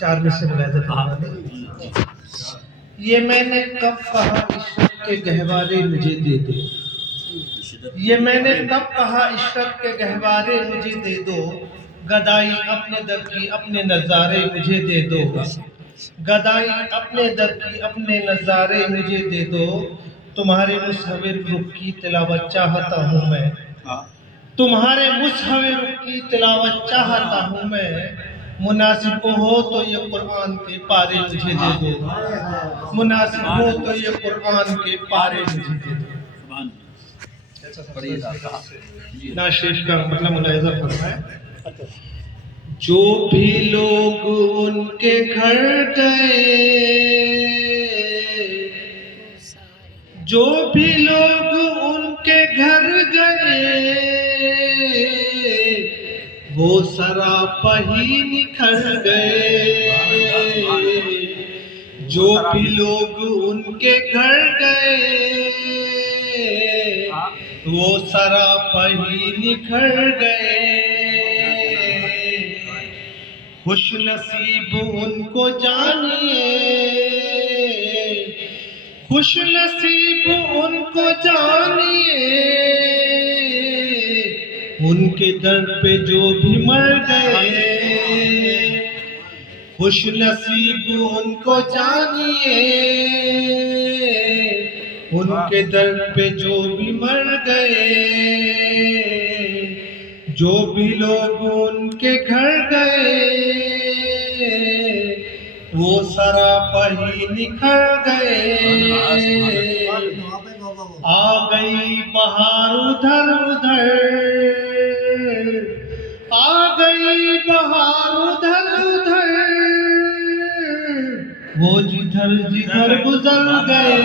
چار میں سے ملاحظہ فرمائیں۔ یہ میں نے کب کہا عشرت کے گہوارے مجھے دے دو، یہ میں نے کب کہا عشرت کے گہوارے مجھے دے دو، گدائی اپنے در کی اپنے نظارے مجھے دے دو، گدائی اپنے در کی اپنے نظارے مجھے دے دو، تمہارے مصحف رخ کی تلاوت چاہتا ہوں میں، تمہارے مصحف رخ کی تلاوت چاہتا ہوں میں، مناسب ہو تو یہ قرآن کے پارے مجھے دے دو، مناسب ہو تو یہ قرآن کے پارے مجھے دے دو۔ نعت شریف کا مطلب ملاحظہ فرمائیں۔ جو بھی لوگ ان کے گھر گئے، جو بھی لوگ ان کے گھر گئے، وہ سراپا ہی نکھر گئے، جو بھی لوگ ان کے گھر گئے، وہ سراپا ہی نکھر گئے، خوش نصیب ان کو جانیے، خوش نصیب ان کو جانیے، ان کے در پہ جو بھی مر گئے، خوش نصیب ان کو جانیے، ان کے در پہ جو بھی مر گئے، جو بھی لوگ ان کے گھر گئے، وہ سراپا ہی نکھر گئے، آ گئی بہار ادھر ادھر، آ گئی بہار ادھر ادھر، وہ جدھر جدھر گزر گئے،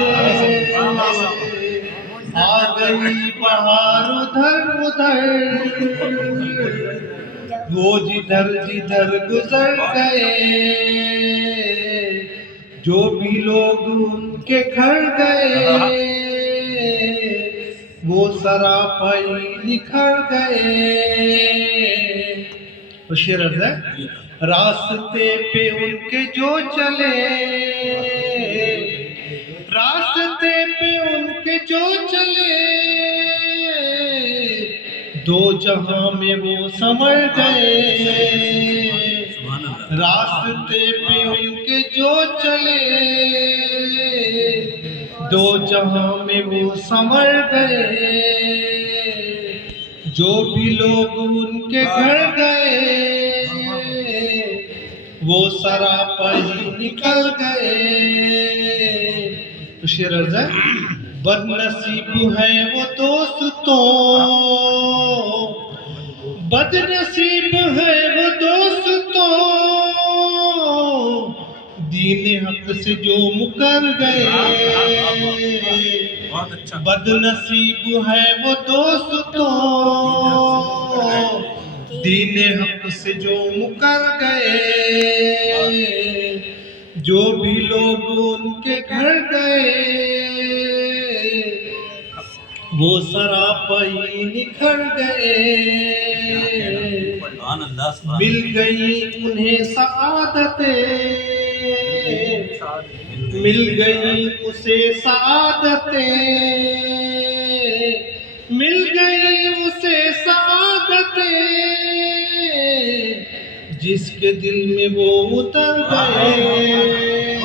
آ گئی بہار ادھر ادھر، وہ جدھر جدھر گزر گئے، جو بھی لوگ ان کے گھر گئے، وہ سراپا ہی نکھر گئے۔ تو شعر عرض ہے، راستے پہ ان کے جو چلے، راستے پہ ان کے جو چلے، دو جہاں میں وہ سمر گئے، راستے پہ ان کے جو چلے، دو جہاں میں وہ سمر گئے، جو بھی لوگ ان کے گھر گئے، وہ سراپا ہی نکل گئے۔ تو شعر عرض ہے، بد نصیب ہے وہ دوستوں، بد نصیب ہے وہ دوستوں، دین حق سے جو مکر گئے، بد نصیب ہے وہ دوستوں، دین حق سے جو مکر گئے، جو بھی لوگ ان کے گھر گئے، وہ سراپا ہی نکھر گئے، مل گئی انہیں سعادتیں، مل گئی اسے سعادتیں، مل گئی اسے سعادتیں، جس کے دل میں وہ اتر گئے،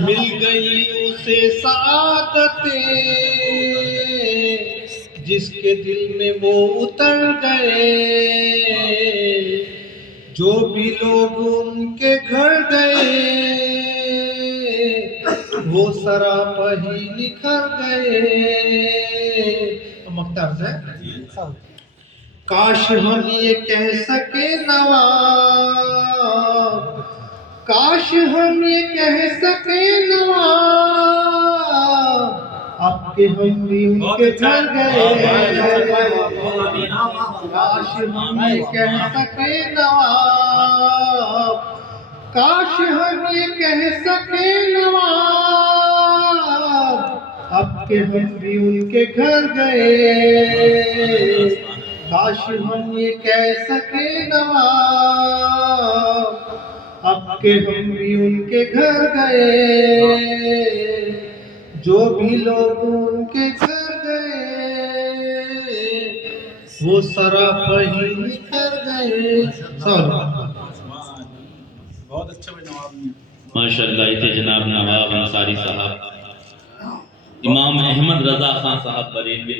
مل گئی اسے سعادتیں، جس کے دل میں وہ اتر گئے، جو بھی لوگ ان کے گھر گئے، وہ سراپا ہی نکھر گئے۔ مختار ہے، کاش ہم یہ کہہ سکے نواب، کاش ہم یہ کہہ سکے نواب، اب کہ ہم بھی ان کے گھر گئے، کاش ہم یہ کہہ سکے نواب، کاش ہم یہ کہہ سکے نواب، اب کہ ہم بھی ان کے گھر گئے، کاش ہم یہ کہہ سکے نواب، اب کہ ہم بھی ان کے گھر گئے، جو بھی لوگ ان کے گھر گئے وہ سراپا ہی نکھر گئے۔ بہت اچھا جواب دیا ماشاءاللہ۔ یہ تھے جناب نواب انصاری صاحب، امام احمد رضا خان صاحب بریلوی۔